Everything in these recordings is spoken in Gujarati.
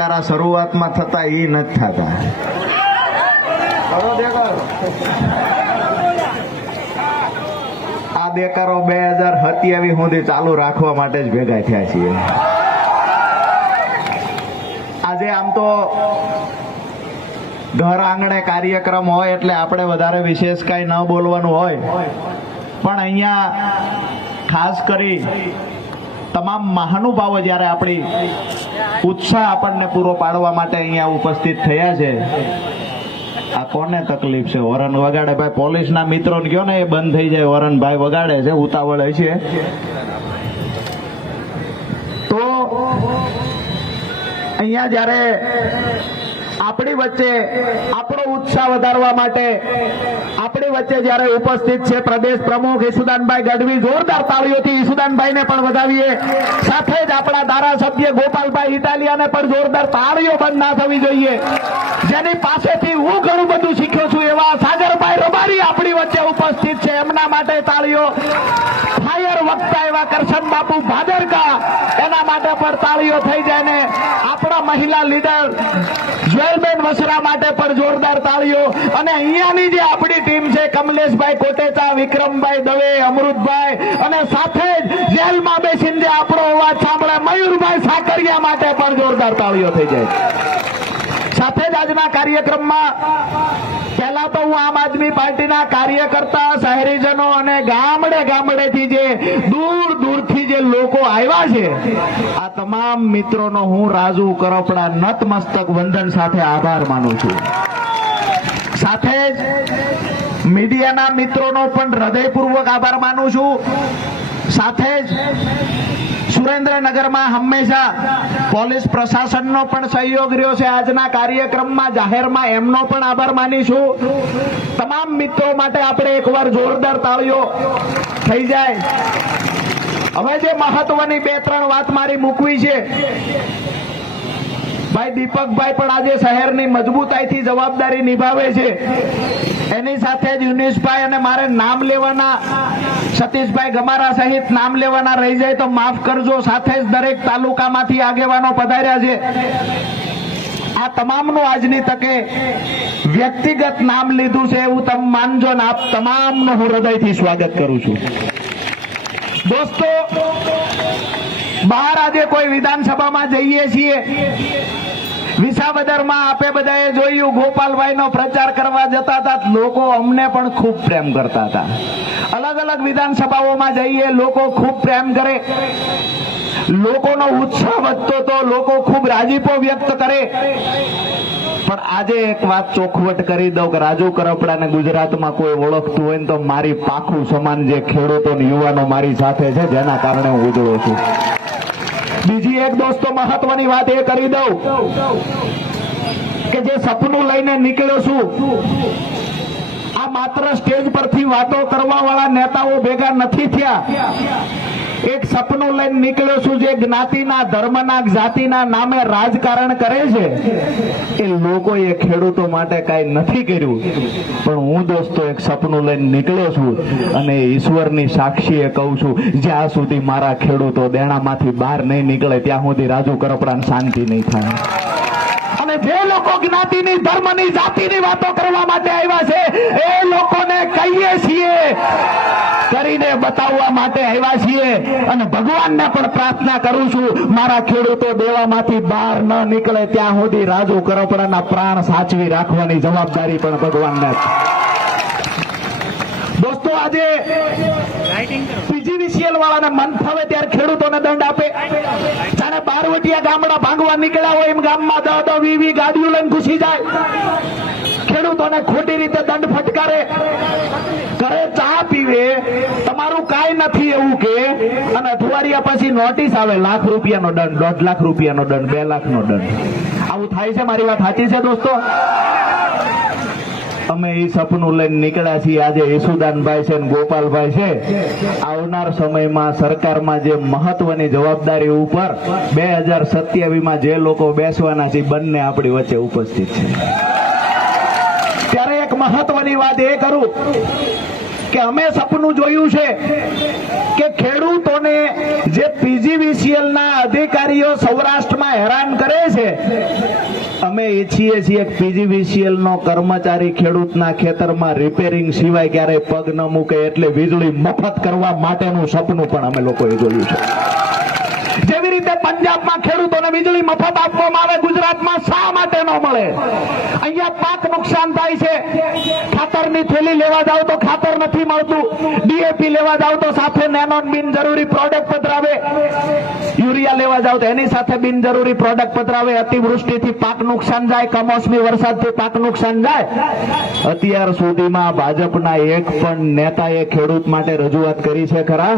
શરૂઆતમાં થતા એ નથી થતા. આ દેકારો 2027 સુધી ચાલુ રાખવા માટે જ ભેગા થયા છીએ. આજે આમ તો ઘર આંગણે કાર્યક્રમ હોય એટલે આપણે વધારે વિશેષ કઈ ન બોલવાનું હોય, પણ અહીંયા ખાસ કરી તમામ મહાનુભાવો જ્યારે આપણી ઉત્સાહ આપણને પૂરો પાડવા માટે અહીંયા ઉપસ્થિત થયા છે. આ કોને તકલીફ છે? વરણ વગાડે ભાઈ, પોલીસના મિત્રોને કયો ને એ બંધ થઈ જાય. વરણભાઈ વગાડે છે, ઉતાવળ છે. તો અહીંયા જ્યારે આપણી વચ્ચે આપણો ઉત્સાહ વધારવા માટે આપણી વચ્ચે જ્યારે ઉપસ્થિત છે પ્રદેશ પ્રમુખ ઈસુદાનભાઈ ગઢવી, જોરદાર તાળીઓથી ઈસુદાનભાઈને પણ વધાવીએ. સાથે જ આપણા ધારાસભ્ય ગોપાલભાઈ ઇટાલિયાને પણ જોરદાર તાળીઓ બંધ ના થવી જોઈએ. જેની પાસેથી હું ઘણું બધું શીખ્યો છું એવા સાગરભાઈ રબારી આપણી વચ્ચે ઉપસ્થિત છે, એમના માટે તાળીઓ. ફાયર વક્તા એવા કરશન બાપુ ભાદરકા, એના માટે પણ તાળીઓ થઈ જાય ને આપણા મહિલા લીડર જ્વેલબેન વસરા માટે પણ જોરદાર તાળીઓ. અને અહીંયાની જે આપણી ટીમ છે, કમલેશભાઈ કોટેચા, વિક્રમભાઈ દવે, અમૃતભાઈ, અને સાથે જ જેલમાં બેસીને જે આપણો અવાજ સાંભળે મયુરભાઈ સાકરિયા માટે પણ જોરદાર તાળીઓ થઈ જાય. સાથે જ આજના કાર્યક્રમમાં પહેલા તો હું આમ આદમી પાર્ટીના કાર્યકર્તા, શહેરીજનો અને ગામડે ગામડેથી જે દૂર દૂરથી જે લોકો આવ્યા છે, આ તમામ મિત્રોનો હું રાજુ કરપડા નતમસ્તક વંદન સાથે આભાર માનું છું. સાથે જ મીડિયાના મિત્રોનો પણ હૃદયપૂર્વક આભાર માનું છું. સાથે જ સુરેન્દ્રનગરમાં હંમેશા પોલીસ પ્રશાસનનો પણ સહયોગ રહ્યો છે. આજના કાર્યક્રમમાં જાહેરમાં એમનો પણ આભાર માનીશું. તમામ મિત્રો માટે આપણે એકવાર જોરદાર તાળીઓ થઈ જાય. હવે જે મહત્વની 2-3 વાત મારી મૂકવી છે, ભાઈ દીપકભાઈ પણ આજે શહેરની મજબૂતાઈથી જવાબદારી નિભાવે છે. એની સાથે જ યુનિસભાઈ અને મારે નામ લેવાના, સતીશભાઈ ગમારા સહિત નામ લેવાના રહી જાય તો માફ કરજો. સાથે જ દરેક તાલુકામાંથી આગેવાનો પધાર્યા છે. આ તમામનું આજની તકે વ્યક્તિગત નામ લીધું છે એવું તમે માનજો ને આપ તમામનું હું હૃદયથી સ્વાગત કરું છું. દોસ્તો, બહાર આજે કોઈ વિધાનસભામાં જઈએ છીએ, વિસાવદરમાં આપે બધાએ જોયું ગોપાલભાઈનો પ્રચાર કરવા જતા હતા, લોકો અમને પણ ખૂબ પ્રેમ કરતા હતા. અલગ અલગ વિધાનસભાઓમાં જઈએ, લોકો ખૂબ પ્રેમ કરે, લોકોનો ઉત્સાહ વધતો તો, લોકો ખૂબ રાજીપો વ્યક્ત કરે. પણ આજે એક વાત ચોખવટ કરી દઉં કે રાજુ કરપડાને ગુજરાતમાં કોઈ ઓળખતું હોય ને તો મારી પાખું સમાન જે ખેડૂતો યુવાનો મારી સાથે છે, જેના કારણે હું ઉજળો છું. બીજી એક દોસ્તો મહત્વની વાત એ કરી દઉં કે જે સપનું લઈને નીકળ્યો છું, આ માત્ર સ્ટેજ પરથી વાતો કરવા વાળા નેતાઓ ભેગા નથી થયા. એક સપનું લઈને નીકળ્યો છું જે જ્ઞાતિના, ધર્મના, જાતિના નામે રાજકારણ કરે છે. એ લોકોએ ખેડૂતો માટે કાંઈ નથી કર્યું, પણ હું દોસ્તો એક સપનું લઈને નીકળ્યો છું અને ઈશ્વરની સાક્ષીએ કહું છું, જ્યાં સુધી મારા ખેડૂતો દેણામાંથી બહાર નહીં નીકળે ત્યાં સુધી રાજુ કરપડાને શાંતિ નહીં થાય. અને જે લોકો જ્ઞાતિની, ધર્મની, જાતિની વાતો કરવા માટે આવ્યા છે, એ લોકોને કહીએ છીએ, કરીને બતાવવા માટે આવ્યા છીએ. અને ભગવાનને પણ પ્રાર્થના કરું છું, મારા ખેડૂતો દેવામાંથી બહાર ન નીકળે ત્યાં સુધી રાજુ કરપડાના પ્રાણ સાચવી રાખવાની જવાબદારી પણ ભગવાનને. દોસ્તો, આજે પીજીવીસીએલ વાળાને મન ફાવે ત્યારે ખેડૂતોને દંડ આપે. જાણે બારવટિયા ગામડા ભાંગવા નીકળ્યા હોય એમ ગામમાં 10-20 ગાડીઓ લઈને ઘૂસી જાય, ખેડૂતોને ખોટી રીતે દંડ ફટકારે, ઘરે ચા પીવે, તમારું કાંઈ નથી એવું કે, અને અઠવાડિયા પછી નોટિસ આવે, ₹1,00,000 દંડ, ₹1.5 લાખ દંડ, ₹2 લાખનો દંડ. આવું થાય છે? મારી વાત સાચી છે દોસ્તો? અમે એ સપનું લઈને નીકળ્યા છીએ. આજે ઈસુદાનભાઈ છે, ગોપાલભાઈ છે, આવનાર સમયમાં સરકારમાં જે મહત્વની જવાબદારી ઉપર 2027માં જે લોકો બેસવાના છે, બંને આપણી વચ્ચે ઉપસ્થિત છે. ત્યારે એક મહત્વની વાત એ કરું કે અમે સપનું જોયું છે કે ખેડૂતોને જે પીજીવીસીએલ ના અધિકારીઓ સૌરાષ્ટ્રમાં હેરાન કરે છે, અમે ઈચ્છીએ છીએ કે પીજીવીસીએલ નો કર્મચારી ખેડૂતના ખેતરમાં રિપેરિંગ સિવાય ક્યારેય પગ ન મૂકે, એટલે વીજળી મફત કરવા માટેનું સપનું પણ અમે લોકોએ જોયું છે. જેવી રીતે પંજાબમાં ખેડૂતોને વીજળી મફત આપવામાં આવે, ગુજરાતમાં શા માટે ન મળે? અહીંયા પાક નુકસાન થાય છે, ખાતરની થેલી લેવા જાવ તો ખાતર નથી મળતું, ડીએપી લેવા જાવ તો સાથે નેનો બિનજરૂરી પ્રોડક્ટ પધરાવે, યુરિયા લેવા જાવ તો એની સાથે બિનજરૂરી પ્રોડક્ટ પધરાવે, અતિવૃષ્ટિથી પાક નુકસાન જાય, કમોસમી વરસાદથી પાક નુકસાન જાય. અત્યાર સુધીમાં ભાજપના એક પણ નેતાએ ખેડૂત માટે રજૂઆત કરી છે ખરા?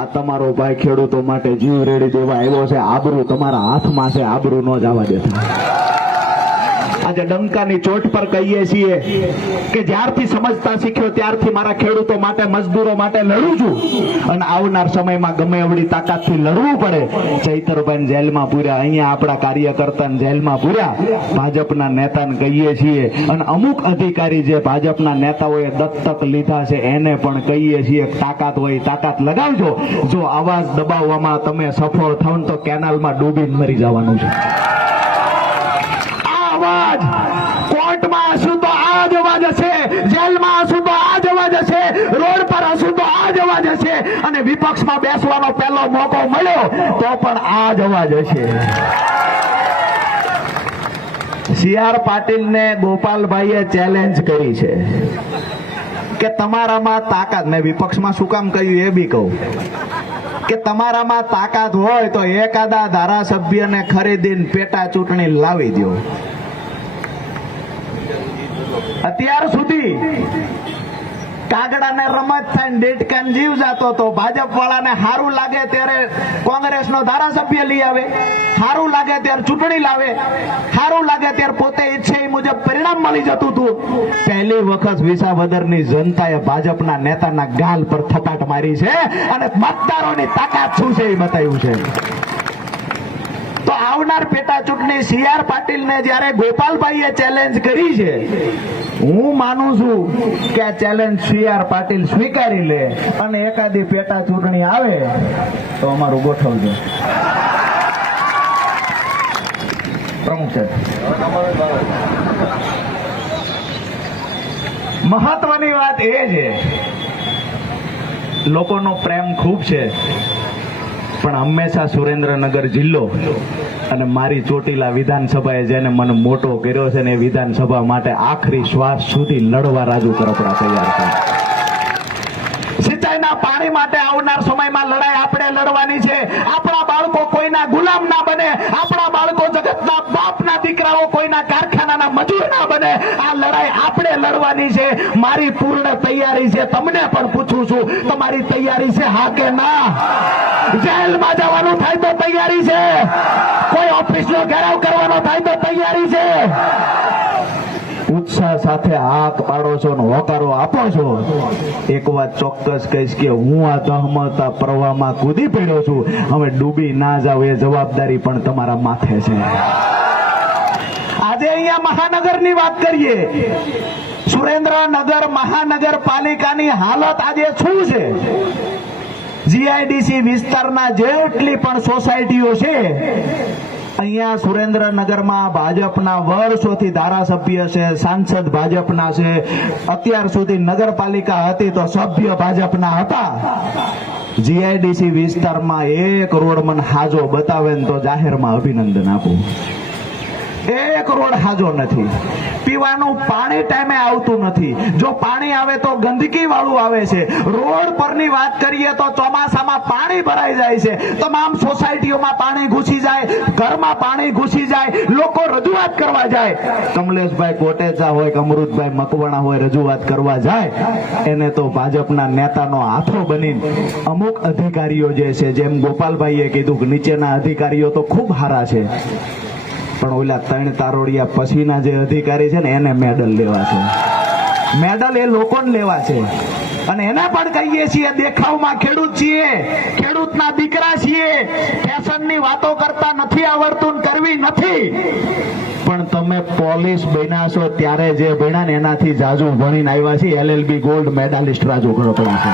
આ તમારો ભાઈ ખેડૂતો માટે જીવ રેડી દેવા આવ્યો છે. આબરૂ તમારા હાથમાં છે, આબરૂ ન જવા દેતા. આજે ડંકાની ચોટ પર કહીએ છીએ કે જ્યારથી સમજતા શીખ્યો ત્યારથી મારા ખેડૂતો માટે, મજદૂરો માટે લડું છું, અને આવનાર સમયમાં ગમે એવડી તાકાતથી લડવું પડે. ચૈતરભાઈ જેલમાં પૂર્યા, અહીંયા આપણા કાર્યકર્તાને જેલમાં પૂર્યા, ભાજપના નેતાને કહીએ છીએ, અને અમુક અધિકારી જે ભાજપના નેતાઓએ દત્તક લીધા છે એને પણ કહીએ છીએ તાકાત હોય તાકાત લગાવજો. જો અવાજ દબાવવામાં તમે સફળ થાવ તો કેનાલમાં ડૂબીને મરી જવાનું છે. અવાજ કોર્ટમાં હશું તો આ જ અવાજ હશે, જેલમાં હશું તો આ જ અવાજ હશે, રોડ પર હશું તો આ જ અવાજ હશે, અને વિપક્ષમાં બેસવાનો પહેલો મોકો મળ્યો તો પણ આ જ અવાજ હશે. સી.આર. પાટીલને ગોપાલભાઈએ ચેલેન્જ કરી છે કે તમારામાં તાકાત, મેં વિપક્ષમાં શું કામ કહ્યું એ બી કહું, કે તમારામાં તાકાત હોય તો એકાદા ધારાસભ્યને ખરીદીને પેટા ચૂંટણી લાવી દો. અત્યાર સુધી કાગડાને રમત થાય, ડેટકાને જીવ જાતો તો. ભાજપ વાળાને સારું લાગે ત્યારે કોંગ્રેસનો ધારાસભ્ય લઈ આવે, સારું લાગે ત્યારે ચૂંટણી લાવે, સારું લાગે ત્યારે પોતે ઈચ્છે એ મુજબ પરિણામ મળી જતું હતું. પહેલી વખત વિસાવદરની જનતાએ ભાજપના નેતાના ગાલ પર થપાટ મારી છે, અને મતદારોની તાકાત શું છે એ બતાવ્યું છે. તો આવનાર પેટા ચૂંટણી સી.આર. પાટીલને જ્યારે ગોપાલભાઈએ ચેલેન્જ કરી છે, હું માનું છું કે આ ચેલેન્જ સી.આર. પાટીલ સ્વીકારી લે, અને એકાદી પેટા ચૂંટણી આવે તો અમારું ગોઠવજો. પ્રમુખ સાહેબ, મહત્વની વાત એ છે, લોકોનો પ્રેમ ખૂબ છે, પણ હંમેશા સુરેન્દ્રનગર જિલ્લો અને મારી ચોટીલા વિધાનસભાએ જેને મને મોટો કર્યો છે ને એ વિધાનસભા માટે આખરી શ્વાસ સુધી લડવા રાજુ કરપડા તૈયાર છે. સિંચાઈના પાણી માટે આવનાર સમયમાં લડાઈ આપણે લડવાની છે. આપણા બાળકો કોઈના ગુલામ ના બને, આપણા બાળકો જગતના બાપના દીકરાઓ કોઈના કારખાનાના મજૂર ના બને. આ લડાઈ આપણે લડવાની છે. મારી પૂર્ણ તૈયારી છે. તમને પણ પૂછું છું, તમારી તૈયારી છે હા કે ના? જેલમાં જવાનું થાય તો તૈયારી છે, કોઈ ઓફિસનો ઘેરાવ કરવાનો થાય તો તૈયારી છે. ઉત્સાહ સાથે હાથ પાડો છો ને હોકારો આપો છો. એક વાત ચોક્કસ કહીશ કે હું આ દહમતા પ્રવાહમાં કૂદી પડ્યો છું. હવે ડૂબી ના જાવ એ જવાબદારી પણ તમારા માથે છે. આજે અહીંયા મહાનગરની વાત કરીએ, સુરેન્દ્રનગર મહાનગરપાલિકાની હાલત આજે શું છે? જીઆઈડીસી વિસ્તારના જેટલી પણ સોસાયટીઓ છે, અહીંયા સુરેન્દ્રનગરમાં ભાજપના વર્ષોથી ધારાસભ્ય છે, સાંસદ ભાજપના છે. અત્યાર સુધી નગરપાલિકા હતી તો સભ્ય ભાજપના હતા. જીઆઈડીસી વિસ્તારમાં એક રોડ મને હાજો બતાવે ને તો જાહેરમાં અભિનંદન આપું. એક રોડ હાજો નથી. પીવાનું પાણી ટાઈમે આવતું નથી. જો પાણી આવે તો ગંદકી વાળું આવે છે. રોડ પરની વાત કરીએ તો ચોમાસામાં પાણી ભરાઈ જાય છે. તમામ સોસાયટીઓમાં પાણી ઘૂસી જાય, ઘરમાં પાણી ઘૂસી જાય. લોકો રજૂઆત કરવા જાય, કમલેશભાઈ કોટેચા હોય કે અમૃતભાઈ મકવાણા હોય, રજૂઆત કરવા જાય, એને તો ભાજપના નેતાનો હાથો બનીને અમુક અધિકારીઓ જે છે, જેમ ગોપાલભાઈએ કીધું કે નીચેના અધિકારીઓ તો ખૂબ સારા છે, પણ ઓલા 3 તારોડિયા પછીના જે અધિકારી છે ને એને મેડલ લેવા છે. મેડલ એ લોકોને લેવા છે. અને એના પણ કહીએ છીએ, દેખાવમાં ખેડૂત છીએ, ખેડૂતના દીકરા છીએ, ફેશન જ્ઞાનની વાતો કરતા નથી આવડતું ને કરવી નથી, પણ તમે પોલીસ બન્યા છો ત્યારે જે ભણ્યા ને એનાથી જાજુ ભણીને આવ્યા છે. LLB gold medallist Raju Ganpati છે.